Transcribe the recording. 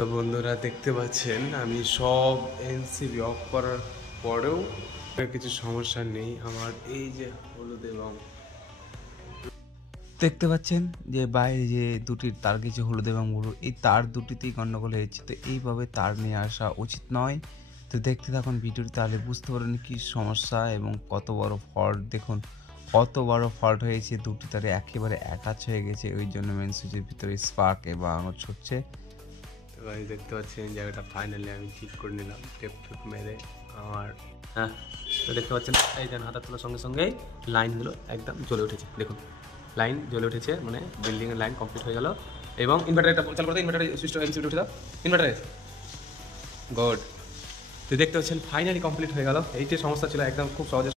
তো বন্ধুরা দেখতে পাচ্ছেন আমি সব এনসিবি অফ করার পরেও কিছু সমস্যা নেই। আমার এই যে হলুদ এবং দেখতে পাচ্ছেন যে বাইরে যে দুটি তার গেছে হলুদ এবং ব্লু, এই তার দুটিতেই গন্ডগোল হয়েছে। তো এইভাবে তার নিয়ে আসা উচিত নয়। তো দেখতে থাকুন ভিডিওটি, তাহলে বুঝতে পারবেন কি সমস্যা এবং কত বড় ফল্ট। দেখুন কত বড় ফল্ট হয়েছে, দুটি তারে একেবারে একাচ হয়ে গেছে, ওই জন্য মেন সুইচের ভিতরে স্পার্ক এবং আঙুর ছুটছে। এবার দেখতে পাচ্ছেন জায়গাটা ফাইনালি আমি ঠিক করে নিলাম টেপ টেপ মেরে আমার। হ্যাঁ, তো দেখতে পাচ্ছেন এই যেন হাতের তোলার সঙ্গে সঙ্গেই লাইনগুলো একদম জ্বলে উঠেছে। দেখুন লাইন জ্বলে উঠেছে, মানে বিল্ডিংয়ের লাইন কমপ্লিট হয়ে গেল। এবং ইনভার্টারটা চালু করতে, ইনভার্টার সুইচটা এনসিবি উঠে দাও, ইনভার্টারে গুড। তো দেখতে পাচ্ছেন ফাইনালি কমপ্লিট হয়ে গেল। এইটাই সমস্যা ছিল, একদম খুব সহজে